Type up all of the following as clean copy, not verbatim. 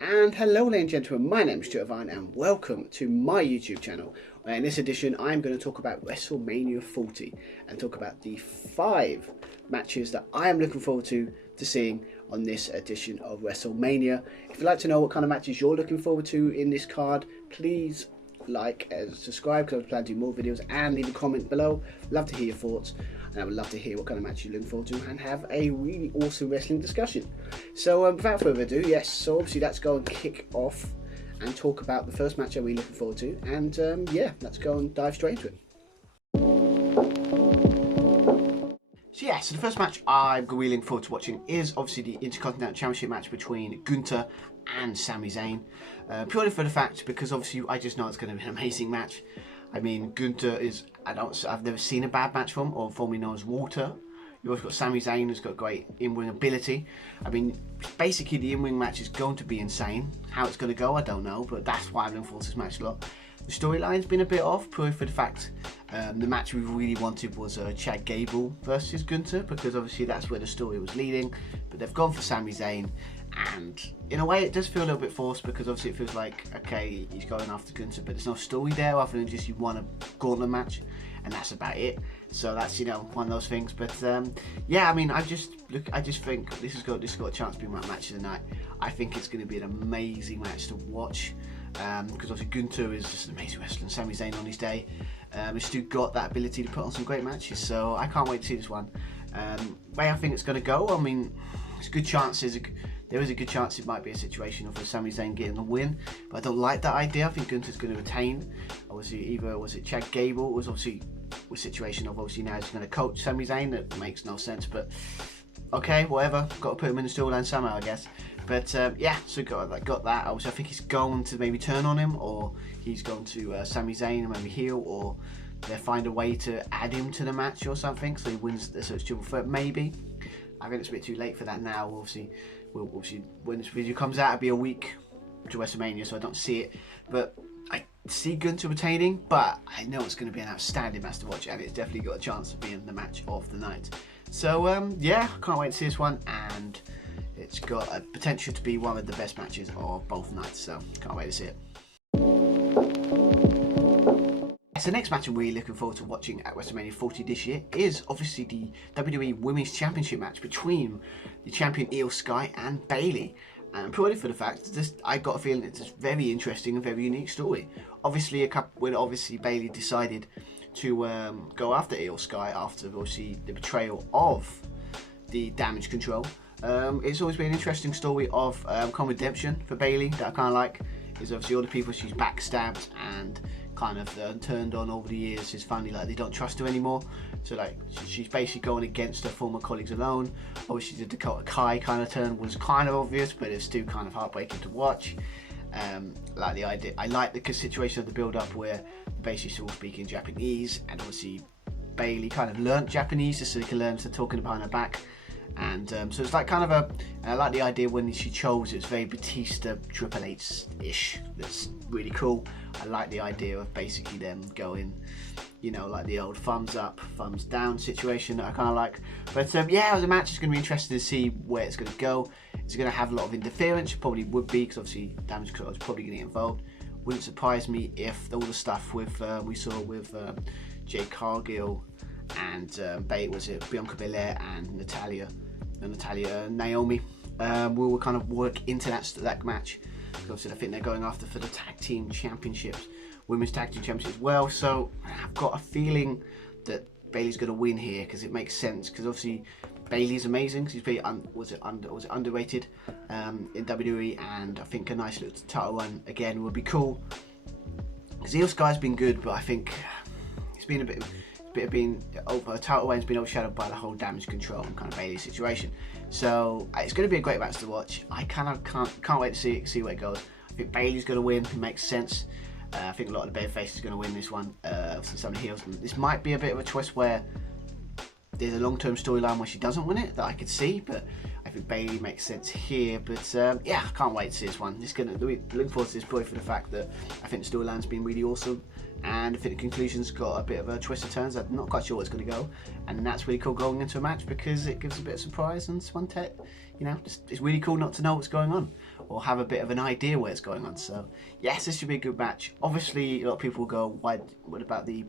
And hello ladies and gentlemen, my name is Stuart Vine and welcome to my YouTube channel. In this edition I'm going to talk about Wrestlemania 40 and talk about the 5 matches that I am looking forward to seeing on this edition of Wrestlemania. If you'd like to know what kind of matches you're looking forward to in this card, please like and subscribe because I plan to do more videos, and leave a comment below. Love to hear your thoughts, and I would love to hear what kind of match you're looking forward to and have a really awesome wrestling discussion. So without further ado, yes, so obviously let's go and kick off and talk about the first match that we're looking forward to, and yeah, let's go and dive straight into it. So the first match I'm really looking forward to watching is obviously the Intercontinental Championship match between Gunther and Sami Zayn. Purely for the fact, because obviously I just know it's going to be an amazing match. I mean, Gunther is, I've never seen a bad match from, or formerly known as Water. You've also got Sami Zayn, who's got great in-ring ability. I mean, basically the in-ring match is going to be insane. How it's going to go, I don't know, but that's why I'm looking forward to this match a lot. The storyline's been a bit off, purely for the fact the match we really wanted was Chad Gable versus Gunther, because obviously that's where the story was leading. But they've gone for Sami Zayn, and in a way it does feel a little bit forced, because obviously it feels like, okay, he's going after Gunther, but there's no story there other than just you want a gauntlet match, and that's about it. So that's, you know, one of those things. But yeah, I mean, I just think this has got a chance to be my match of the night. I think it's going to be an amazing match to watch. Because obviously Gunther is just an amazing wrestler, and Sami Zayn on his day has still got that ability to put on some great matches, so I can't wait to see this one. Way I think it's going to go, I mean, there's good chances, there is a good chance it might be a situation of Sami Zayn getting the win, but I don't like that idea. I think Gunther's going to retain. Obviously, either was it Chad Gable, was obviously a situation of obviously now he's going to coach Sami Zayn. That makes no sense, but okay, whatever, got to put him in the storyline somehow, I guess. But yeah, so got that. Obviously, I think he's going to maybe turn on him, or he's going to Sami Zayn and maybe heel, or they find a way to add him to the match or something, so he wins the search triple threat. Maybe. I think it's a bit too late for that now. Obviously, when this video comes out, it'll be a week to WrestleMania, so I don't see it. But I see Gunther retaining, but I know it's going to be an outstanding match to watch, and it's definitely got a chance of being the match of the night. So yeah, can't wait to see this one, and it's got a potential to be one of the best matches of both nights, so can't wait to see it. So the next match I'm really looking forward to watching at WrestleMania 40 this year is obviously the WWE Women's Championship match between the champion Iyo Sky and Bayley. And purely for the fact that I got a feeling it's a very interesting and very unique story. Obviously, when Bayley decided to go after Iyo Sky after obviously the betrayal of the Damage Control. It's always been an interesting story of kind of redemption for Bayley that I kind of like. Is obviously all the people she's backstabbed and kind of turned on over the years. His family, like, they don't trust her anymore. So like she's basically going against her former colleagues alone. Obviously the Dakota Kai kind of turn was kind of obvious, but it's still kind of heartbreaking to watch. Like the idea, I like the situation of the build-up where basically she's all speaking Japanese, and obviously Bayley kind of learnt Japanese just so he can learn to talking behind her back. And so it's like kind of and I like the idea when she chose it's very Batista Triple H-ish. That's really cool. I like the idea of basically them going, you know, like the old thumbs up, thumbs down situation that I kind of like. But yeah, the match is going to be interesting to see where it's going to go. It's going to have a lot of interference. It probably would be, because obviously Damage Control is probably going to get involved. Wouldn't surprise me if all the stuff with we saw with Jade Cargill and Bianca Belair and Naomi will kind of work into that match. Obviously, I think they're going after for the tag team championships, women's tag team championships as well. So I've got a feeling that Bayley's going to win here, because it makes sense. Because obviously Bayley's amazing. She's pretty underrated in WWE, and I think a nice little title run again would be cool. Iyo Sky's been good, but I think it's been a bit of being over. A title reign has been overshadowed by the whole Damage Control and kind of Bayley situation. So it's going to be a great match to watch. I kind of can't wait to see where it goes. I think Bayley's going to win. It makes sense. I think a lot of the babyfaces is going to win this one. Some of the heels. This might be a bit of a twist where there's a long-term storyline where she doesn't win it that I could see, but I think Bayley makes sense here. But yeah, I can't wait to see this one. Looking forward to this boy for the fact that I think the storyline's been really awesome, and I think the conclusion's got a bit of a twist of turns. I'm not quite sure where it's going to go, and that's really cool going into a match because it gives a bit of surprise and it's really cool not to know what's going on or have a bit of an idea where it's going on. So yes, this should be a good match. Obviously, a lot of people will go, what about the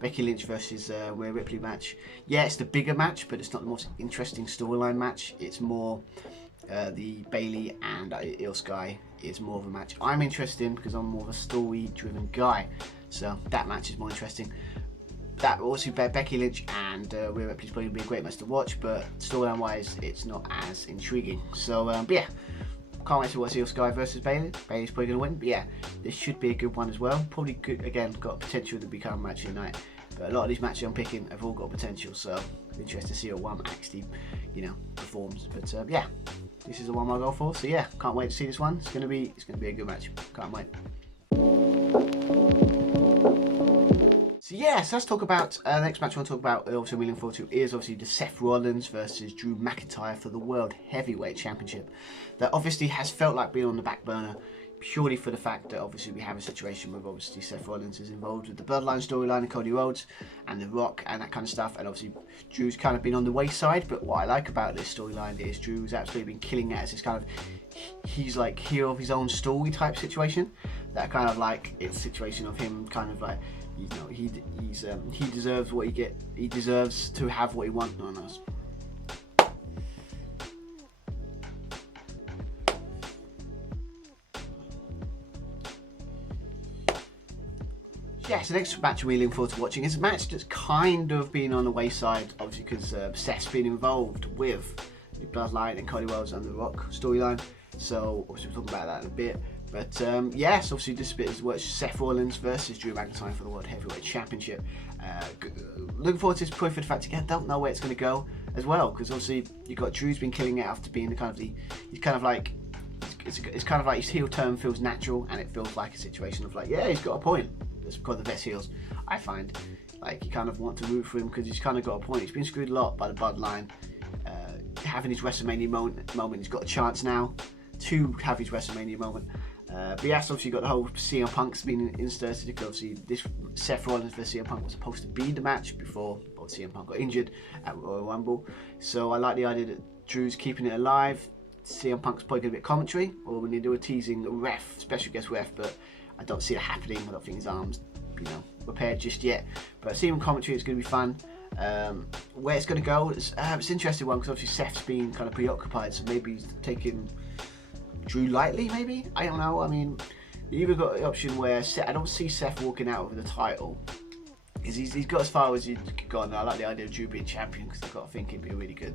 Becky Lynch versus Rhea Ripley match? Yeah, it's the bigger match, but it's not the most interesting storyline match. It's more the Bayley and Iyo Sky is more of a match I'm interested in because I'm more of a story-driven guy. So that match is more interesting. That also Becky Lynch and Rhea Ripley is probably going to be a great match to watch, but storyline-wise, it's not as intriguing. So, but yeah, can't wait to watch Iyo Sky versus Bayley. Bayley's probably going to win, but yeah, this should be a good one as well. Probably good, again, got potential to become a match of the night. But a lot of these matches I'm picking have all got potential, so interested to see what one actually, performs. But yeah, this is the one I'll go for. So yeah, can't wait to see this one. It's gonna be a good match. Can't wait. So yeah, so let's talk about the next match I want to talk about. Obviously, I'm looking forward to is obviously the Seth Rollins versus Drew McIntyre for the World Heavyweight Championship. That obviously has felt like being on the back burner, purely for the fact that obviously we have a situation where obviously Seth Rollins is involved with the Bloodline storyline and Cody Rhodes and The Rock and that kind of stuff, and obviously Drew's kind of been on the wayside. But what I like about this storyline is Drew's absolutely been killing it as this kind of, he's like hero of his own story type situation. That kind of like, it's a situation of him kind of like, he deserves what he deserves to have what he wants on us. Yeah, so the next match we're looking forward to watching is a match that's kind of been on the wayside, obviously because Seth's been involved with the Bloodline and Cody Rhodes and The Rock storyline. So obviously we'll talk about that in a bit. But yes, obviously this bit is what's Seth Rollins versus Drew McIntyre for the World Heavyweight Championship. Looking forward to this point for the fact again, don't know where it's going to go as well, because obviously you've got Drew's been killing it after being he's kind of like his heel turn feels natural, and it feels like a situation of like, yeah, he's got a point. It's one of the best heels I find. Like, you kind of want to root for him because he's kind of got a point. He's been screwed a lot by the Bloodline. Having his WrestleMania moment, he's got a chance now to have his WrestleMania moment. But yes, obviously you've got the whole CM Punk's been inserted, because obviously this Seth Rollins versus CM Punk was supposed to be the match before CM Punk got injured at Royal Rumble. So I like the idea that Drew's keeping it alive. CM Punk's probably going to be a commentary, or when they do a teasing ref, special guest ref, but I don't see it happening. I don't think his arm's, repaired just yet. But seeing commentary is going to be fun. Where it's going to go, it's an interesting one, because obviously Seth's been kind of preoccupied, so maybe he's taking Drew lightly, maybe? I don't know. I mean, you either got the option where I don't see Seth walking out with the title, because he's got as far as he could go. And I like the idea of Drew being champion, because I've got to think he'd be a really good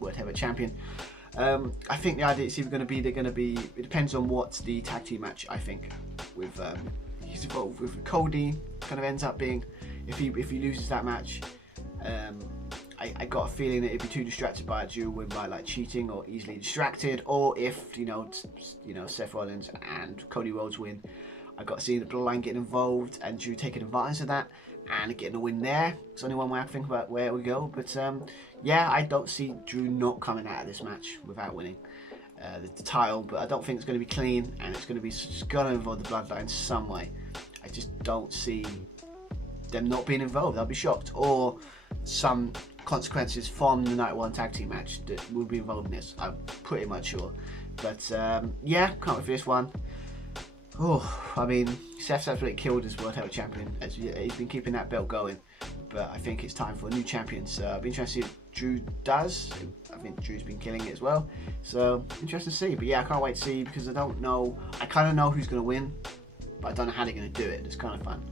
World Heavyweight Champion. I think the idea is either going to be, it depends on what the tag team match, I think, with he's involved with Cody, kind of ends up being, if he loses that match, I got a feeling that he'd be too distracted by it, Drew win by like cheating or easily distracted, or if Seth Rollins and Cody Rhodes win, I got to see the Bloodline getting involved and Drew taking advantage of that and getting a win there. It's only one way I think about where we go, but yeah, I don't see Drew not coming out of this match without winning the title, but I don't think it's going to be clean, and it's going to involve the Bloodline in some way. I just don't see them not being involved. I'll be shocked, or some consequences from the Night 1 tag team match that will be involved in this. I'm pretty much sure. But yeah, can't wait for this one. Oh, I mean, Seth's absolutely killed as World Heavyweight Champion. He's been keeping that belt going, but I think it's time for a new champion. So I'll be interested to see if Drew does. I think Drew's been killing it as well. So interesting to see. But yeah, I can't wait to see, because I don't know. I kind of know who's going to win, but I don't know how they're going to do it. It's kind of fun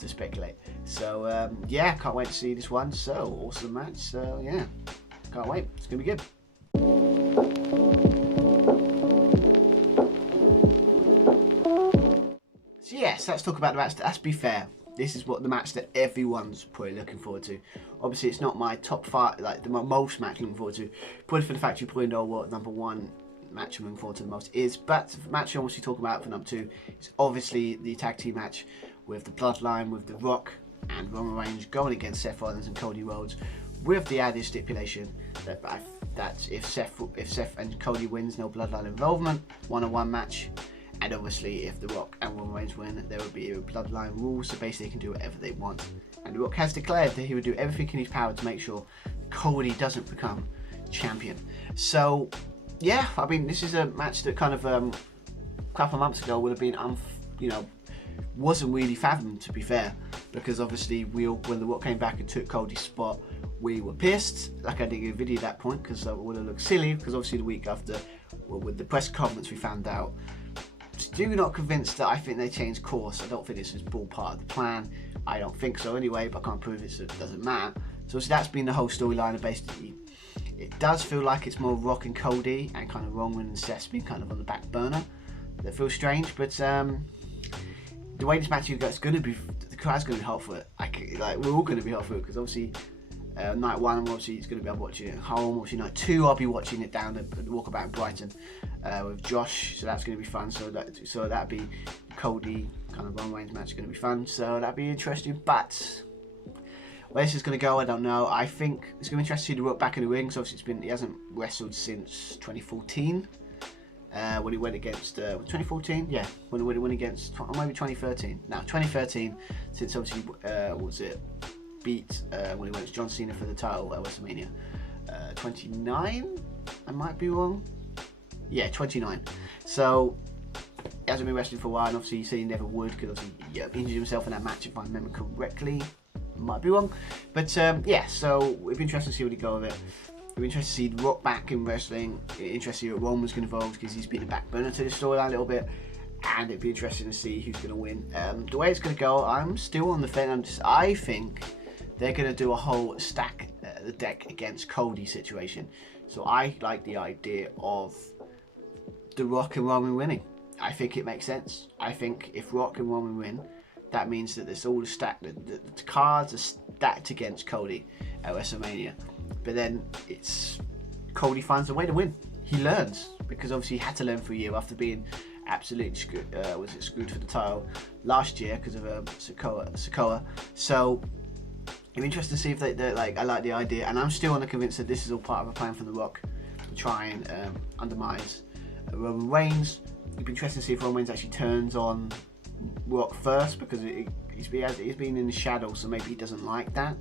to speculate. So yeah, can't wait to see this one. So awesome match. So yeah, can't wait. It's going to be good. So yes, let's talk about the match. Let's be fair. This is the match that everyone's probably looking forward to. Obviously, it's not my top 5, like the most match looking forward to. Probably for the fact you probably know what number 1 match I'm looking forward to the most is. But the match I'm obviously talking about for number 2 is obviously the tag team match with the Bloodline, with The Rock and Roman Reigns going against Seth Rollins and Cody Rhodes, with the added stipulation that if Seth and Cody wins, no Bloodline involvement, 1-on-1 match. And obviously, if The Rock and Roman Reigns win, there will be a bloodline rule, so basically they can do whatever they want. And The Rock has declared that he would do everything in his power to make sure Cody doesn't become champion. So, yeah, I mean, this is a match that kind of a couple of months ago would have been, wasn't really fathomed, to be fair, because obviously when The Rock came back and took Cody's spot, we were pissed. Like, I didn't get a video at that point because it would have looked silly, because obviously the week after, well, with the press conference, we found out. Still not convinced that I think they changed course. I don't think this was all part of the plan. I don't think so anyway, but I can't prove it, so it doesn't matter. So that's been the whole storyline, and basically it does feel like it's more Rock and Cody, and kind of Roman and Seth being kind of on the back burner. That feels strange, but the way this match is going, it's going to be, the crowd's going to be hot for it. We're all going to be hot for it, because obviously night one, obviously it's going to be, I'm watching it at home. Obviously night two, I'll be watching it down at the Walkabout in Brighton with Josh, so that's going to be fun. So that'd be Cody kind of Roman Reigns match, going to be fun. So that'd be interesting. But where this is going to go, I don't know. I think it's going to be interesting to see The Rock back in the ring. So obviously he hasn't wrestled since 2014. When he went against 2014, yeah, when he went against, or maybe 2013. Now 2013, since obviously beat when he went to John Cena for the title at Wrestlemania. 29, I might be wrong. Yeah, 29. So he hasn't been wrestling for a while, and obviously he said he never would, because obviously he injured himself in that match, if I remember correctly. Might be wrong, but yeah. So it'd be interesting to see what he go with it. We're interested to see The Rock back in wrestling. Interested to see what Roman's going to involve, because he's been a back burner to the storyline a little bit. And it'd be interesting to see who's going to win. The way it's going to go, I'm still on the fence. I think they're going to do a whole stack the deck against Cody situation. So I like the idea of The Rock and Roman winning. I think it makes sense. I think if Rock and Roman win, that means that there's all the cards are stacked against Cody at WrestleMania. But then it's Cody finds a way to win. He learns, because obviously he had to learn for a year after being absolutely screwed for the title last year because of Sikoa. So I'm interested to see if they're like, I like the idea, and I'm still convinced that this is all part of a plan from The Rock to try and undermine Roman Reigns. It'd be interesting to see if Roman Reigns actually turns on Rock first, because he's been in the shadow, so maybe he doesn't like that.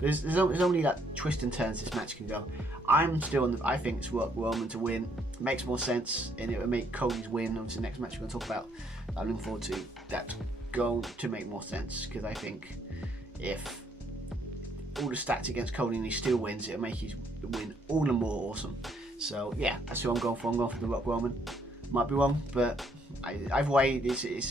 There's only like twists and turns this match can go. I'm still I think it's Roman to win. It makes more sense, and it will make Cody's win. Obviously, the next match we're going to talk about, I'm looking forward to. That's going to make more sense, because I think if all the stats against Cody and he still wins, it'll make his win all the more awesome. So yeah, that's who I'm going for. I'm going for The Rock Roman. Might be wrong, but either way,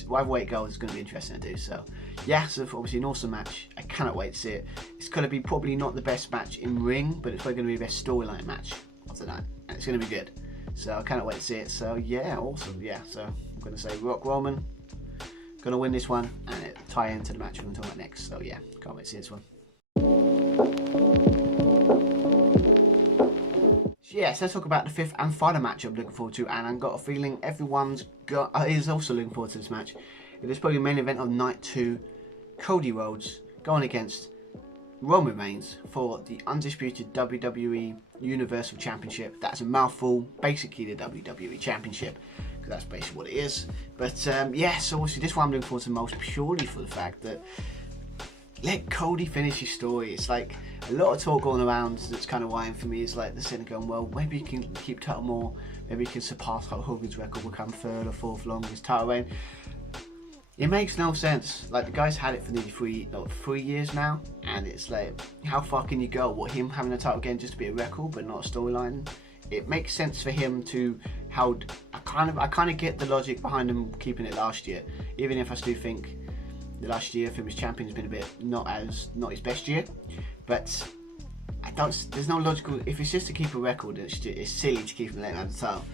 whatever way it goes, it's going to be interesting to do. So yeah, so obviously an awesome match. I cannot wait to see it. It's going to be probably not the best match in ring, but it's probably going to be the best storyline match of the night, and it's going to be good. So I cannot wait to see it. So yeah, awesome. Yeah, so I'm going to say Rock Roman going to win this one, and it tie into the match we're going to talk about next. So yeah, can't wait to see this one. Yes, let's talk about the fifth and final match I'm looking forward to, and I've got a feeling everyone's is also looking forward to this match. It is probably the main event of night 2. Cody Rhodes going against Roman Reigns for the undisputed WWE Universal Championship. That's a mouthful, basically the WWE Championship, because that's basically what it is. But yeah, so obviously this one I'm looking forward to most purely for the fact that let Cody finish his story. It's like a lot of talk going around that's kind of whining for me. Is like the center going, well, maybe he can keep title more, maybe he can surpass Hulk Hogan's record, become 3rd or 4th longest title reign. It makes no sense. Like, the guy's had it for nearly 3 years now, and it's like, how far can you go? What, him having a title again just to be a record but not a storyline? It makes sense for him to hold. I kind of get the logic behind him keeping it last year, even if I still think the last year for him as champion has been a bit not his best year. But there's no logical, if it's just to keep a record, it's silly to keep him letting out the title.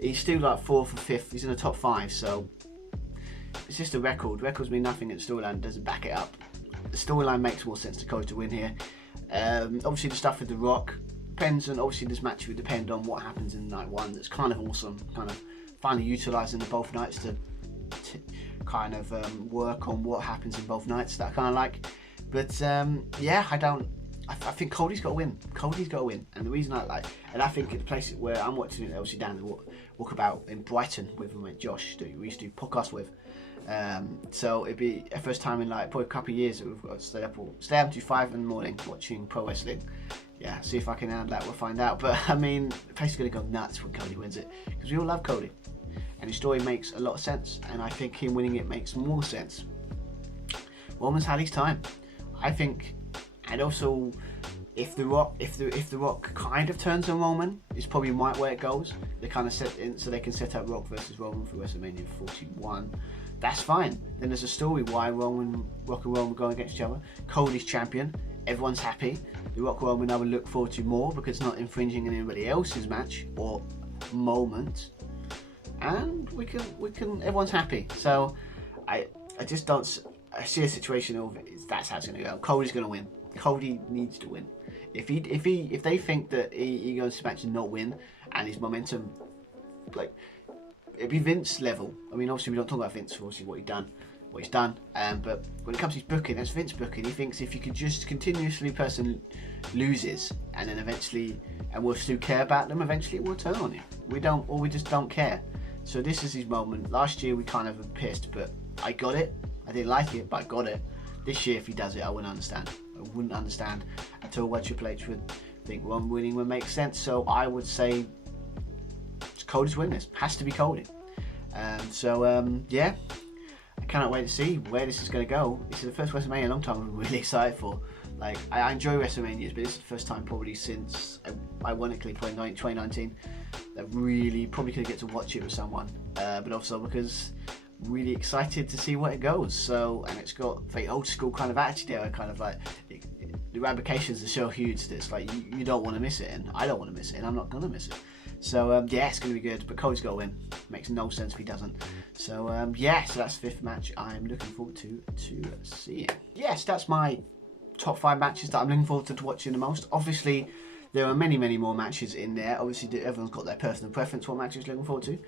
He's still like 4th or 5th, he's in the top 5, so it's just a record. Records mean nothing, and the storyline doesn't back it up. The storyline makes more sense to Cody to win here. Obviously the stuff with The Rock depends, and obviously this match would depend on what happens in night 1. That's kind of awesome, kind of finally utilising the both nights to kind of work on what happens in both nights, that I kind of like. But yeah, I think Cody's got to win. Cody's got to win. And the reason and I think the place where I'm watching it, obviously down the walkabout in Brighton with my mate Josh, who we used to do podcasts with. So it'd be a first time in like probably a couple of years that we've got to stay up to 5 in the morning watching pro wrestling. Yeah, see if I can handle that. We'll find out. But I mean, the place is going to go nuts when Cody wins it, because we all love Cody, and his story makes a lot of sense. And I think him winning it makes more sense. Roman's had his time, I think, and also if the Rock kind of turns on Roman, it's probably where it goes. They kind of set in so they can set up Rock versus Roman for WrestleMania 41. That's fine. Then there's a story why Rock and Roman go against each other. Cody's champion. Everyone's happy. The Rock Roman I would look forward to more because it's not infringing on anybody else's match or moment, and we can everyone's happy. So I just don't. I see a situation of that's how it's going to go. Cody's going to win. Cody needs to win. If they think that he goes to match and not win, and his momentum, like, it'd be Vince level. I mean, obviously we don't talk about Vince for obviously what he's done. But when it comes to his booking, that's Vince booking. He thinks if you could just continuously person loses, and then eventually, and we'll still care about them, eventually it will turn on you. We just don't care. So this is his moment. Last year we kind of were pissed, but I got it. I didn't like it, but I got it. This year, if he does it, I wouldn't understand. I wouldn't understand at all why Triple H would think one winning would make sense. So I would say Cody's win this. Has to be Cody. Yeah, I cannot wait to see where this is going to go. This is the first WrestleMania in a long time I'm really excited for. Like, I enjoy WrestleManias, but this is the first time probably since, ironically, probably 2019, that really probably could get to watch it with someone. But also because really excited to see where it goes. So, and it's got very old school kind of attitude there, kind of like the ramifications are so huge that it's like you don't want to miss it, and I don't want to miss it, and I'm not going to miss it. So yeah, it's going to be good, but Cody's got to win. Makes no sense if he doesn't. So yeah, so that's the 5th match I'm looking forward to seeing. Yes, that's my top 5 matches that I'm looking forward to watching the most. Obviously, there are many more matches in there. Obviously, everyone's got their personal preference what matches they're looking forward to.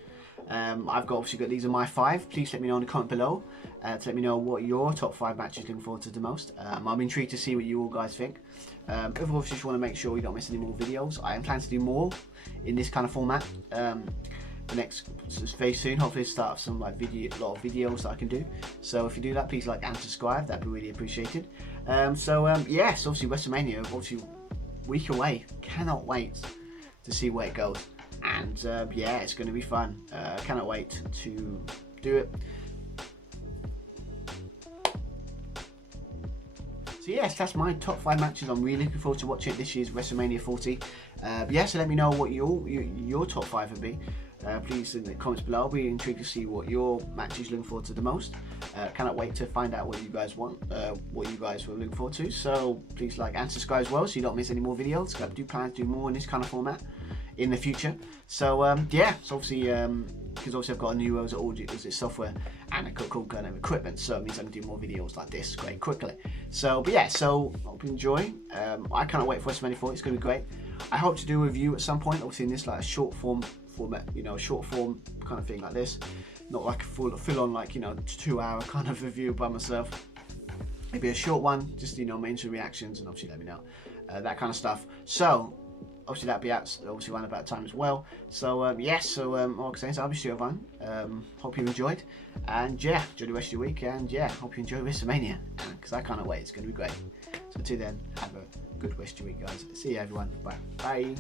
I've obviously got these are my 5. Please let me know in the comment below to let me know what your top 5 matches looking forward to the most. I'm intrigued to see what you all guys think. Overall, just want to make sure you don't miss any more videos. I am planning to do more in this kind of format. The next very soon, hopefully start some like a lot of videos that I can do. So if you do that, please like and subscribe. That'd be really appreciated. Yes, obviously WrestleMania, obviously week away. Cannot wait to see where it goes. And yeah, it's going to be fun. Cannot wait to do it. So yes, that's my top 5 matches. I'm really looking forward to watching this year's WrestleMania 40. Yeah, so let me know what your top 5 would be. Please in the comments below. I'll be intrigued to see what your matches you're looking forward to the most. Cannot wait to find out what you guys want, what you guys were looking forward to. So please like and subscribe as well, so you don't miss any more videos. I do plan to do more in this kind of format in the future. So yeah, so obviously because obviously I've got a new audio software and a cool kind of equipment, so it means I can do more videos like this very quickly. So but yeah, so hope you enjoy. I cannot wait for WrestleMania 4. It's going to be great. I hope to do a review at some point, obviously in this like a short format, you know, short form kind of thing like this, not like a full on like, you know, 2-hour kind of review by myself. Maybe a short one, just, you know, mainstream reactions, and obviously let me know that kind of stuff. So obviously that'll be out obviously around about time as well. So yes, so like I say, so I'll be Stuart. Hope you enjoyed, and yeah, enjoy the rest of your week, and yeah, hope you enjoy WrestleMania, because I can't wait. It's going to be great. So until then, have a good rest of your week, guys. See you everyone. Bye.